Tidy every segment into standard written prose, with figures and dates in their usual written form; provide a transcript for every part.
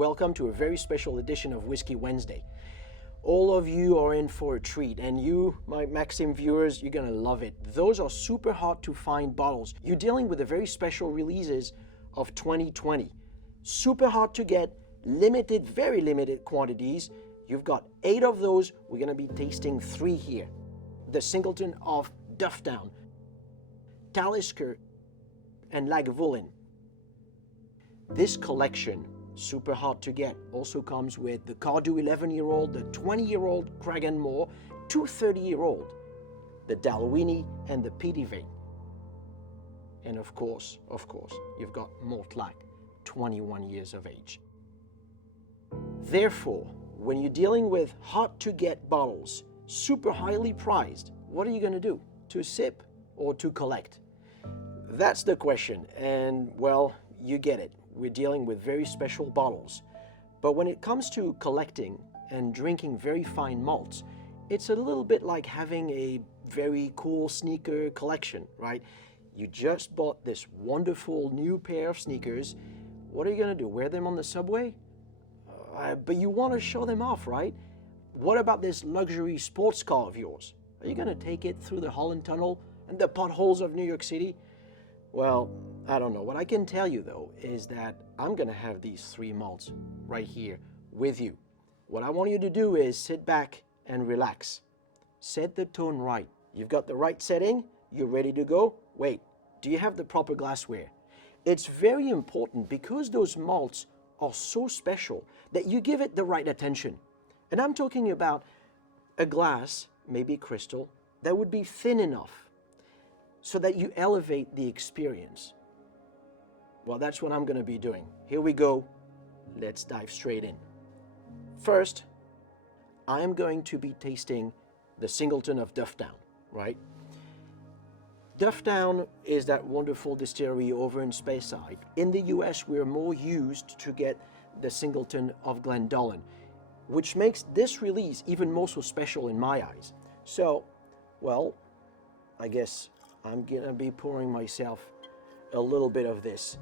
Welcome to a very special edition of Whiskey Wednesday. All of you are in for a treat, and you, my Maxim viewers, you're gonna love it. Those are super hard to find bottles. You're dealing with the very special releases of 2020. Super hard to get, limited, very limited quantities. You've got 8 of those. We're gonna be tasting 3 here. The Singleton of Duff, Talisker, and Lagavulin. This collection, super hard to get, also comes with the Cardew 11-year-old, the 20-year-old Cragganmore, 2 30-year-old, the Dalwhinnie, and the Petit. And of course, you've got Mortlach, 21 years of age. Therefore, when you're dealing with hard-to-get bottles, super highly prized, what are you going to do? To sip or to collect? That's the question, and well, you get it. We're dealing with very special bottles. But when it comes to collecting and drinking very fine malts, it's a little bit like having a very cool sneaker collection, right? You just bought this wonderful new pair of sneakers. What are you going to do? Wear them on the subway? But you want to show them off, right? What about this luxury sports car of yours? Are you going to take it through the Holland Tunnel and the potholes of New York City? Well, I don't know. What I can tell you, though, is that I'm going to have these 3 malts right here with you. What I want you to do is sit back and relax. Set the tone right. You've got the right setting. You're ready to go. Wait, do you have the proper glassware? It's very important because those malts are so special that you give it the right attention. And I'm talking about a glass, maybe crystal, that would be thin enough so that you elevate the experience. Well, that's what I'm going to be doing. Here we go. Let's dive straight in. First, I am going to be tasting the Singleton of Duff, right? Duff is that wonderful distillery over in Speyside. In the US, we're more used to get the Singleton of Glendolin, which makes this release even more so special in my eyes. So, well, I guess I'm gonna be pouring myself a little bit of this.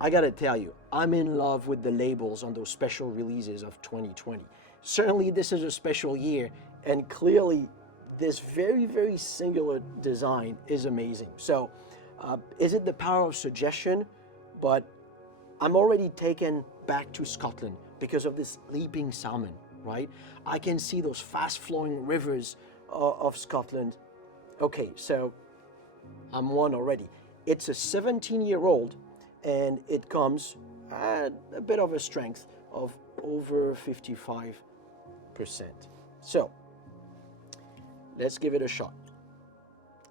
I gotta tell you, I'm in love with the labels on those special releases of 2020. Certainly this is a special year, and clearly this very, very singular design is amazing. So, is it the power of suggestion? But I'm already taken back to Scotland because of this leaping salmon, right? I can see those fast-flowing rivers of Scotland. Okay, so I'm one already. It's a 17-year-old, and it comes at a bit of a strength of over 55%. So, let's give it a shot.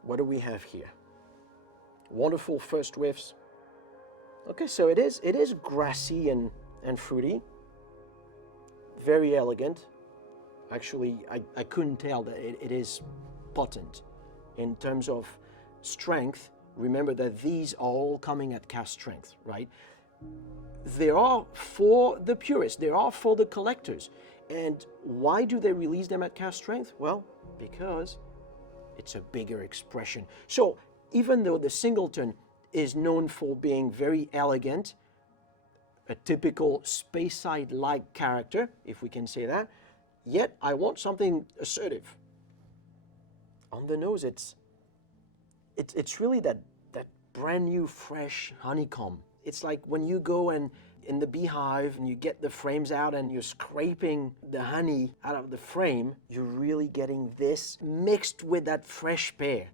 What do we have here? Wonderful first whiffs. Okay, so it is grassy and fruity. Very elegant. Actually, I couldn't tell that it is potent. In terms of strength, remember that these are all coming at cask strength, right? They are for the purists, they are for the collectors. And why do they release them at cask strength? Well, because it's a bigger expression. So even though the Singleton is known for being very elegant, a typical Speyside-like character, if we can say that, yet I want something assertive. On the nose, it's really that brand new fresh honeycomb. It's like when you go and in the beehive and you get the frames out and you're scraping the honey out of the frame, you're really getting this mixed with that fresh pear.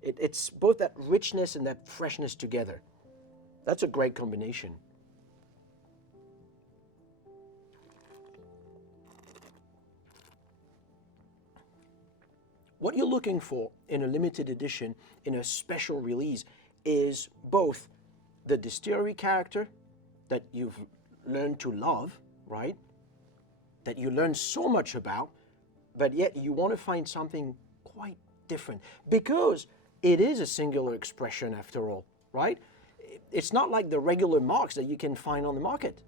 It's both that richness and that freshness together. That's a great combination. What you're looking for in a limited edition, in a special release, is both the distillery character that you've learned to love, right? That you learn so much about, but yet you want to find something quite different because it is a singular expression after all, right? It's not like the regular marks that you can find on the market.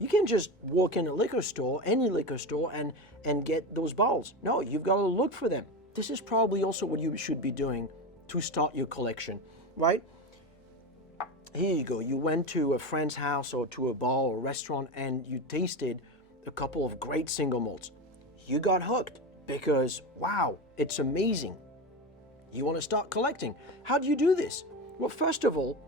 You can just walk in a liquor store, any liquor store, and get those bottles. No, you've got to look for them. This is probably also what you should be doing to start your collection, right? Here you go. You went to a friend's house or to a bar or restaurant and you tasted a couple of great single malts. You got hooked because, wow, it's amazing. You want to start collecting. How do you do this? Well, first of all,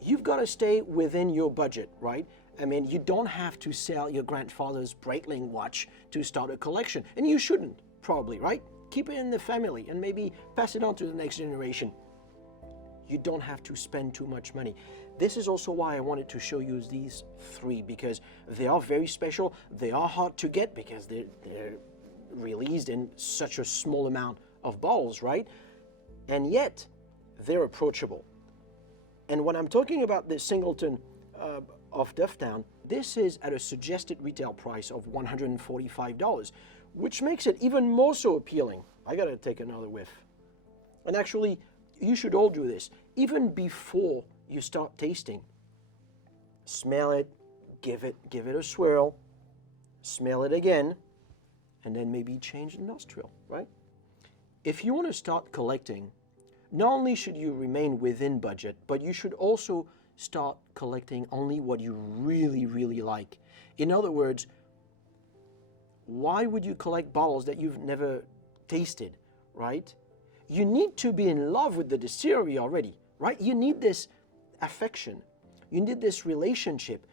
you've got to stay within your budget, right? I mean, you don't have to sell your grandfather's Breitling watch to start a collection. And you shouldn't, probably, right? Keep it in the family and maybe pass it on to the next generation. You don't have to spend too much money. This is also why I wanted to show you these three, because they are very special. They are hard to get because they're released in such a small amount of bottles, right? And yet, they're approachable. And when I'm talking about the Singleton of Dufftown, this is at a suggested retail price of $145, which makes it even more so appealing. I gotta take another whiff. And actually, you should all do this. Even before you start tasting, smell it, give it a swirl, smell it again, and then maybe change the nostril, right? If you want to start collecting, not only should you remain within budget, but you should also start collecting only what you really, really like. In other words, why would you collect bottles that you've never tasted, right? You need to be in love with the distillery already, right? You need this affection. You need this relationship.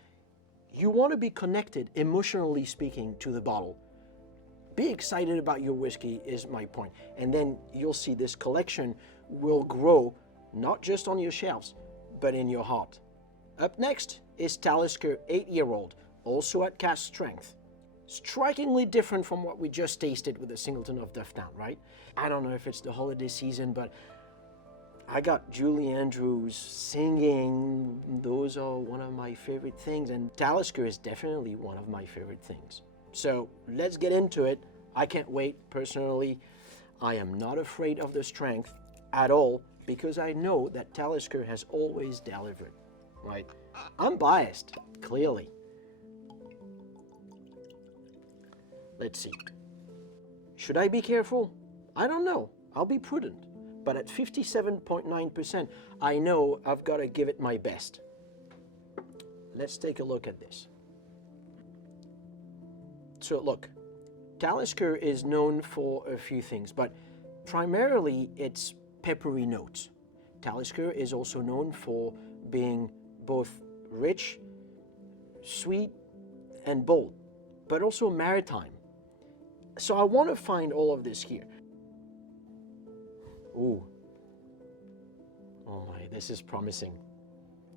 You want to be connected, emotionally speaking, to the bottle. Be excited about your whiskey is my point. And then you'll see this collection will grow not just on your shelves, but in your heart. Up next is Talisker 8-year-old, also at cask strength. Strikingly different from what we just tasted with the Singleton of Dufftown, right? I don't know if it's the holiday season, but I got Julie Andrews singing. Those are one of my favorite things, and Talisker is definitely one of my favorite things. So let's get into it. I can't wait. Personally, I am not afraid of the strength at all because I know that Talisker has always delivered, right? I'm biased, clearly. Let's see. Should I be careful? I don't know. I'll be prudent. But at 57.9%, I know I've got to give it my best. Let's take a look at this. So look, Talisker is known for a few things, but primarily it's peppery notes. Talisker is also known for being both rich, sweet, and bold, but also maritime. So I want to find all of this here. Ooh. Oh my, this is promising.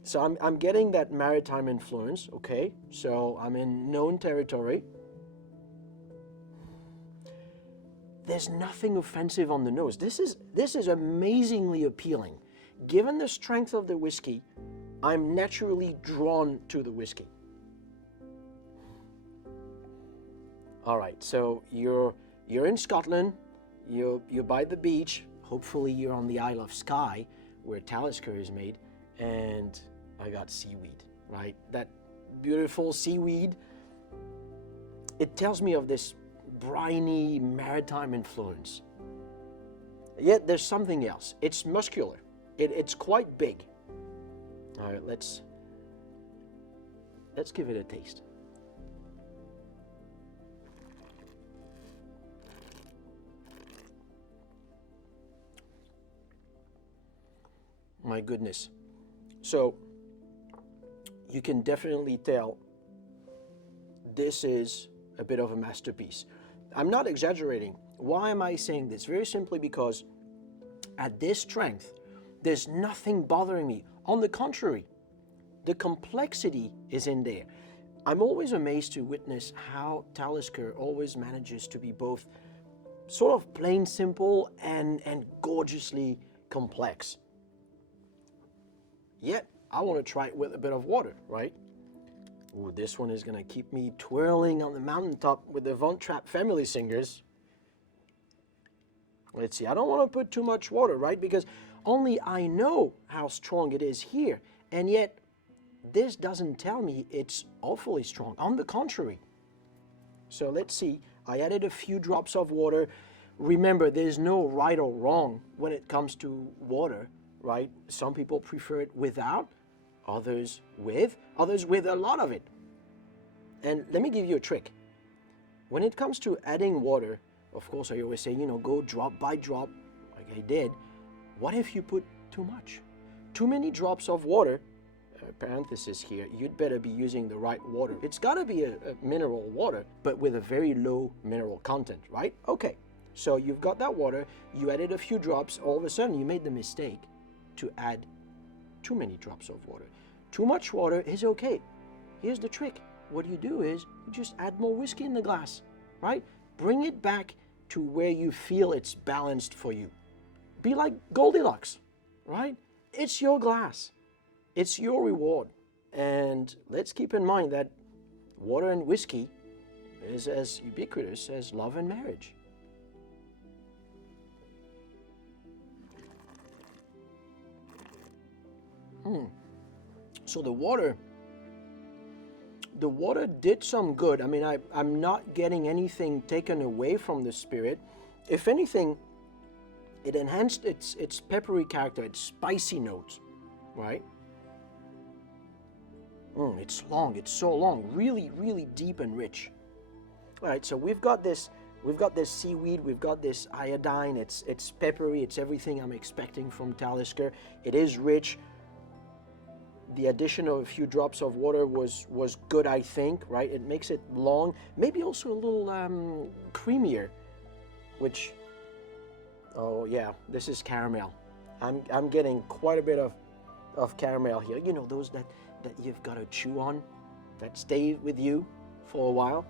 So I'm getting that maritime influence, okay? So I'm in known territory. There's nothing offensive on the nose. This is amazingly appealing. Given the strength of the whiskey, I'm naturally drawn to the whiskey. All right, so you're in Scotland, you're by the beach. Hopefully you're on the Isle of Skye, where Talisker is made, and I got seaweed, right? That beautiful seaweed. It tells me of this briny maritime influence. Yet there's something else. It's muscular. It's quite big. All right, let's give it a taste. My goodness. So you can definitely tell this is a bit of a masterpiece. I'm not exaggerating. Why am I saying this? Very simply because at this strength, there's nothing bothering me. On the contrary, the complexity is in there. I'm always amazed to witness how Talisker always manages to be both sort of plain simple and gorgeously complex. Yet, I want to try it with a bit of water, right? Ooh, this one is going to keep me twirling on the mountaintop with the Von Trapp family singers. Let's see, I don't want to put too much water, right? Because only I know how strong it is here. And yet, this doesn't tell me it's awfully strong. On the contrary. So let's see. I added a few drops of water. Remember, there's no right or wrong when it comes to water, right? Some people prefer it without. others with a lot of it. And let me give you a trick. When it comes to adding water, of course, I always say, go drop by drop, like I did. What if you put too much? Too many drops of water, parenthesis here, you'd better be using the right water. It's got to be a mineral water, but with a very low mineral content, right? Okay, so you've got that water, you added a few drops, all of a sudden you made the mistake to add too many drops of water. Too much water is okay. Here's the trick. What you do is you just add more whiskey in the glass, right? Bring it back to where you feel it's balanced for you. Be like Goldilocks, right? It's your glass. It's your reward. And let's keep in mind that water and whiskey is as ubiquitous as love and marriage. So the water did some good. I mean, I'm not getting anything taken away from the spirit. If anything, it enhanced its peppery character, its spicy notes, right? It's long, it's so long, really, really deep and rich. All right, so we've got this seaweed, we've got this iodine, it's peppery, it's everything I'm expecting from Talisker. It is rich. The addition of a few drops of water was good, I think, right? It makes it long, maybe also a little creamier, which, oh yeah, this is caramel. I'm getting quite a bit of caramel here. You know, those that you've got to chew on, that stay with you for a while.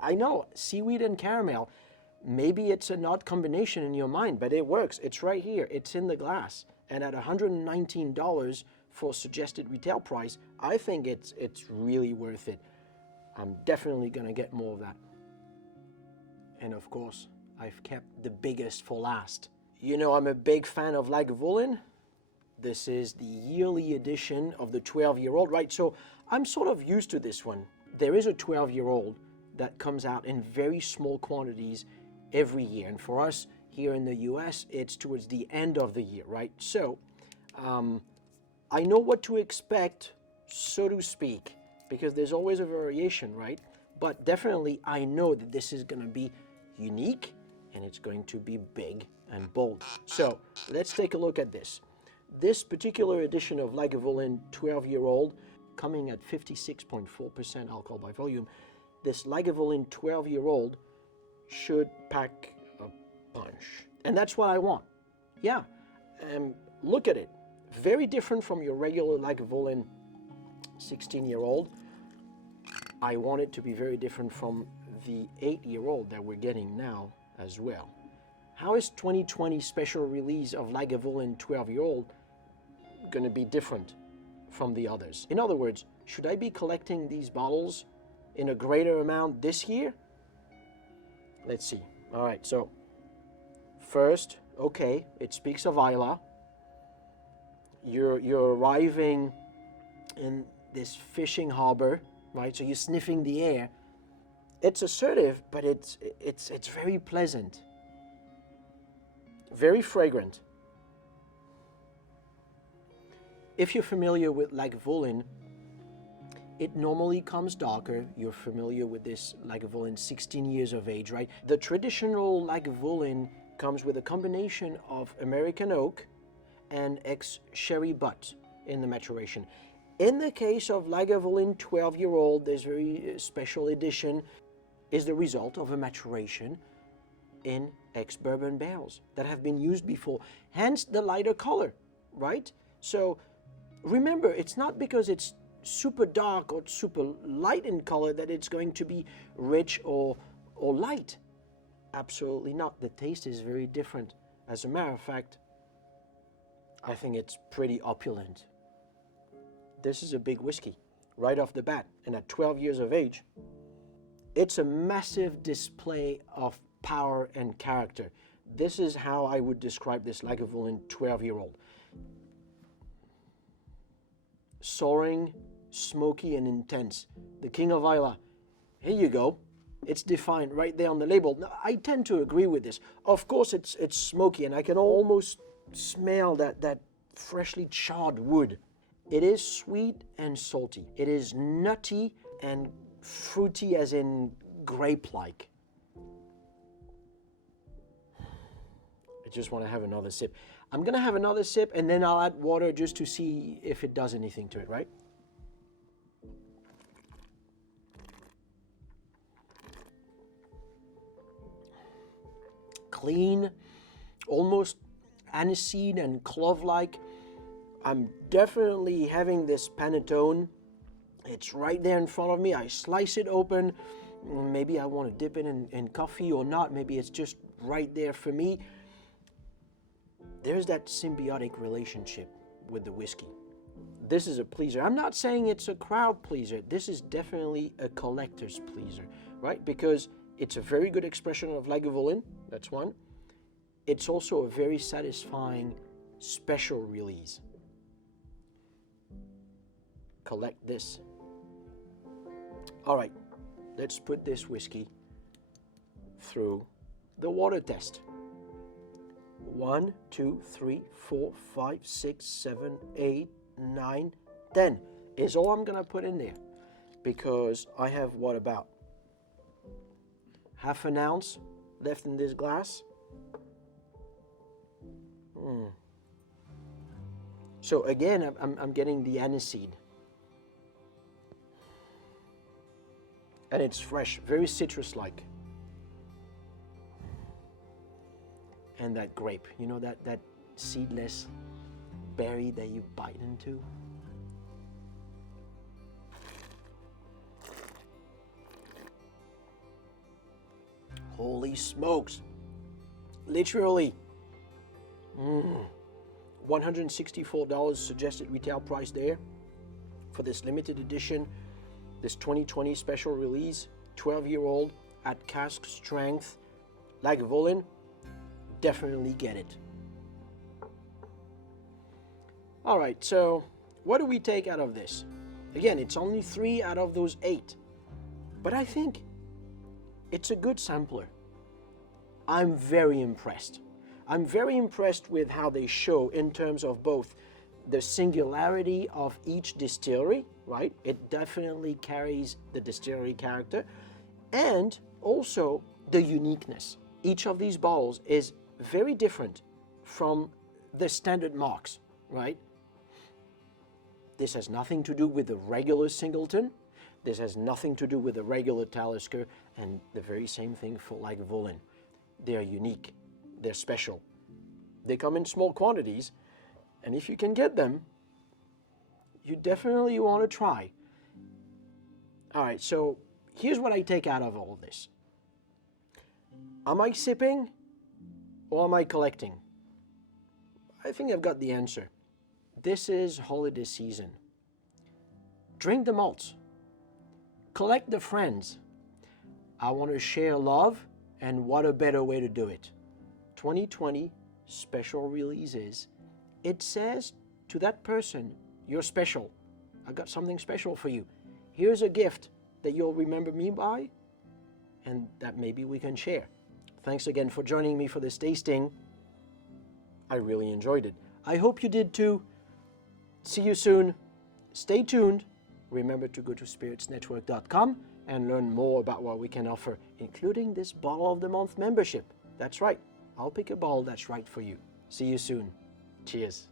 I know, seaweed and caramel, maybe it's an odd combination in your mind, but it works. It's right here, it's in the glass. And at $119 for suggested retail price, I think it's really worth it. I'm definitely gonna get more of that. And of course, I've kept the biggest for last. You know, I'm a big fan of Lagavulin. This is the yearly edition of the 12-year-old, right? So I'm sort of used to this one. There is a 12-year-old that comes out in very small quantities every year. And for us here in the US, it's towards the end of the year, right? So I know what to expect, so to speak, because there's always a variation, right? But definitely I know that this is gonna be unique and it's going to be big and bold. So let's take a look at this. This particular edition of Lagavulin 12-year-old, coming at 56.4% alcohol by volume, this Lagavulin 12-year-old should pack a punch. And that's what I want. Yeah, look at it. Very different from your regular Lagavulin 16-year-old. I want it to be very different from the 8-year-old that we're getting now as well. How is 2020 special release of Lagavulin 12-year-old going to be different from the others? In other words, should I be collecting these bottles in a greater amount this year? Let's see. All right, so first, okay, it speaks of Isla. You're arriving in this fishing harbor, right? So you're sniffing the air. It's assertive, but it's very pleasant, very fragrant. If you're familiar with Lagavulin, it normally comes darker. You're familiar with this Lagavulin 16 years of age, right? The traditional Lagavulin comes with a combination of American oak and ex-sherry butt in the maturation. In the case of Lagavulin 12-year-old, this very special edition is the result of a maturation in ex-bourbon barrels that have been used before, hence the lighter color, right? So remember, it's not because it's super dark or super light in color that it's going to be rich or light. Absolutely not. The taste is very different. As a matter of fact, I think it's pretty opulent. This is a big whiskey right off the bat, and at 12 years of age, it's a massive display of power and character. This is how I would describe this Lagavulin 12-year-old. Soaring, smoky, and intense. The King of Isla. Here you go. It's defined right there on the label. Now, I tend to agree with this. Of course, it's smoky, and I can almost smell that freshly charred wood, It is sweet and salty. It is nutty and fruity as in grape-like. I just want to have another sip. I'm going to have another sip and then I'll add water just to see if it does anything to it, right? Clean, almost aniseed and clove-like. I'm definitely having this panettone. It's right there in front of me. I slice it open. Maybe I want to dip it in coffee or not. Maybe it's just right there for me. There's that symbiotic relationship with the whiskey. This is a pleaser. I'm not saying it's a crowd pleaser. This is definitely a collector's pleaser, right? Because it's a very good expression of Lagavulin. That's one. It's also a very satisfying special release. Collect this. All right, let's put this whiskey through the water test. 1, 2, 3, 4, 5, 6, 7, 8, 9, 10 is all I'm gonna put in there because I have what, about half an ounce left in this glass. So again, I'm getting the aniseed. And it's fresh, very citrus-like. And that grape, you know, that seedless berry that you bite into. Holy smokes. Literally. $164 suggested retail price there for this limited edition, this 2020 special release, 12-year-old at cask strength, Lagavulin. Definitely get it. All right, so what do we take out of this? Again, it's only 3 out of those 8, but I think it's a good sampler. I'm very impressed. I'm very impressed with how they show in terms of both the singularity of each distillery, right? It definitely carries the distillery character, and also the uniqueness. Each of these bottles is very different from the standard marks, right? This has nothing to do with the regular Singleton. This has nothing to do with the regular Talisker, and the very same thing for Lagavulin. They're unique. They're special. They come in small quantities, and if you can get them, you definitely want to try. All right, so here's what I take out of all of this. Am I sipping or am I collecting? I think I've got the answer. This is holiday season. Drink the malts. Collect the friends. I want to share love, and what a better way to do it. 2020 special releases. It says to that person, you're special. I got something special for you. Here's a gift that you'll remember me by, and that maybe we can share. Thanks again for joining me for this tasting. I really enjoyed it. I hope you did too. See you soon. Stay tuned. Remember to go to spiritsnetwork.com and learn more about what we can offer, including this Bottle of the Month membership. That's right. I'll pick a bottle that's right for you. See you soon. Cheers.